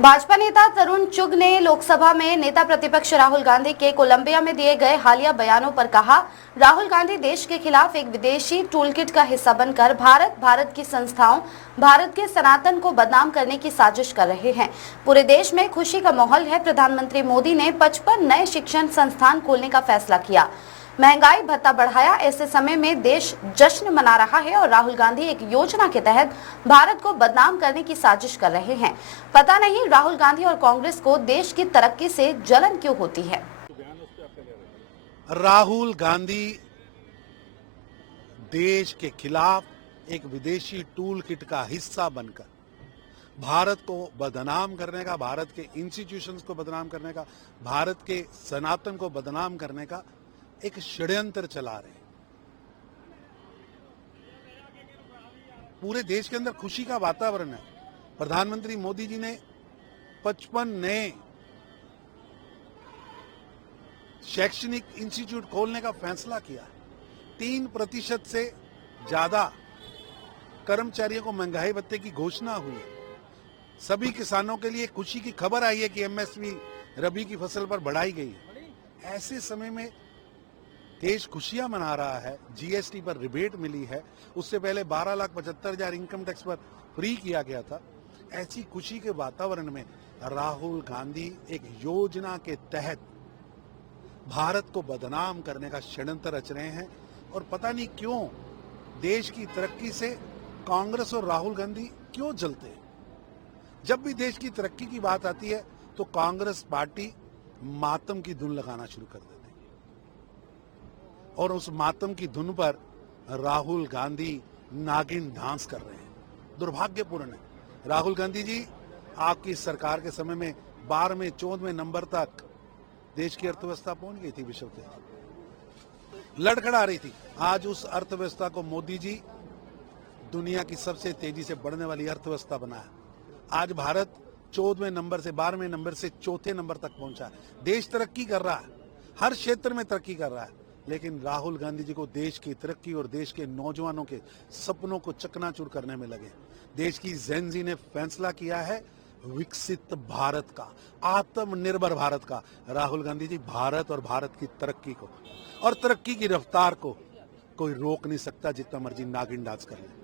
भाजपा नेता तरुण चुग ने लोकसभा में नेता प्रतिपक्ष राहुल गांधी के कोलंबिया में दिए गए हालिया बयानों पर कहा, राहुल गांधी देश के खिलाफ एक विदेशी टूलकिट का हिस्सा बनकर भारत की संस्थाओं, भारत के सनातन को बदनाम करने की साजिश कर रहे हैं। पूरे देश में खुशी का माहौल है। प्रधानमंत्री मोदी ने 55 नए शिक्षण संस्थान खोलने का फैसला किया, महंगाई भत्ता बढ़ाया। ऐसे समय में देश जश्न मना रहा है और राहुल गांधी एक योजना के तहत भारत को बदनाम करने की साजिश कर रहे हैं। पता नहीं राहुल गांधी और कांग्रेस को देश की तरक्की से जलन क्यों होती है। राहुल गांधी देश के खिलाफ एक विदेशी टूल किट का हिस्सा बनकर भारत को बदनाम करने का, भारत के इंस्टीट्यूशंस को बदनाम करने का, भारत के सनातन को बदनाम करने का एक षड्यंत्र चला रहे हैं। पूरे देश के अंदर खुशी का वातावरण है। प्रधानमंत्री मोदी जी ने 55 नए शैक्षणिक इंस्टीट्यूट खोलने का फैसला किया। 3% से ज्यादा कर्मचारियों को महंगाई भत्ते की घोषणा हुई है। सभी किसानों के लिए खुशी की खबर आई है कि एमएसपी रबी की फसल पर बढ़ाई गई है। ऐसे समय में देश खुशियां मना रहा है। जीएसटी पर रिबेट मिली है, उससे पहले 12,75,000 इनकम टैक्स पर फ्री किया गया था। ऐसी खुशी के वातावरण में राहुल गांधी एक योजना के तहत भारत को बदनाम करने का षड्यंत्र रच रहे हैं। और पता नहीं क्यों देश की तरक्की से कांग्रेस और राहुल गांधी क्यों जलते हैं। जब भी देश की तरक्की की बात आती है तो कांग्रेस पार्टी मातम की धुन लगाना शुरू कर देती है और उस मातम की धुन पर राहुल गांधी नागिन डांस कर रहे हैं। दुर्भाग्यपूर्ण है। राहुल गांधी जी, आपकी सरकार के समय में 12वें 14वें नंबर तक देश की अर्थव्यवस्था पहुंच गई थी, विश्व से लड़खड़ा रही थी। आज उस अर्थव्यवस्था को मोदी जी दुनिया की सबसे तेजी से बढ़ने वाली अर्थव्यवस्था बनाया। आज भारत 14वें नंबर से 12वें नंबर से 4थे नंबर तक पहुंचा है। देश तरक्की कर रहा है, हर क्षेत्र में तरक्की कर रहा है। लेकिन राहुल गांधी जी को देश की तरक्की और देश के नौजवानों के सपनों को चकनाचूर करने में लगे। देश की जेन जी ने फैसला किया है विकसित भारत का, आत्मनिर्भर भारत का। राहुल गांधी जी, भारत और भारत की तरक्की को और तरक्की की रफ्तार को कोई रोक नहीं सकता, जितना मर्जी नागिन डांस कर ले।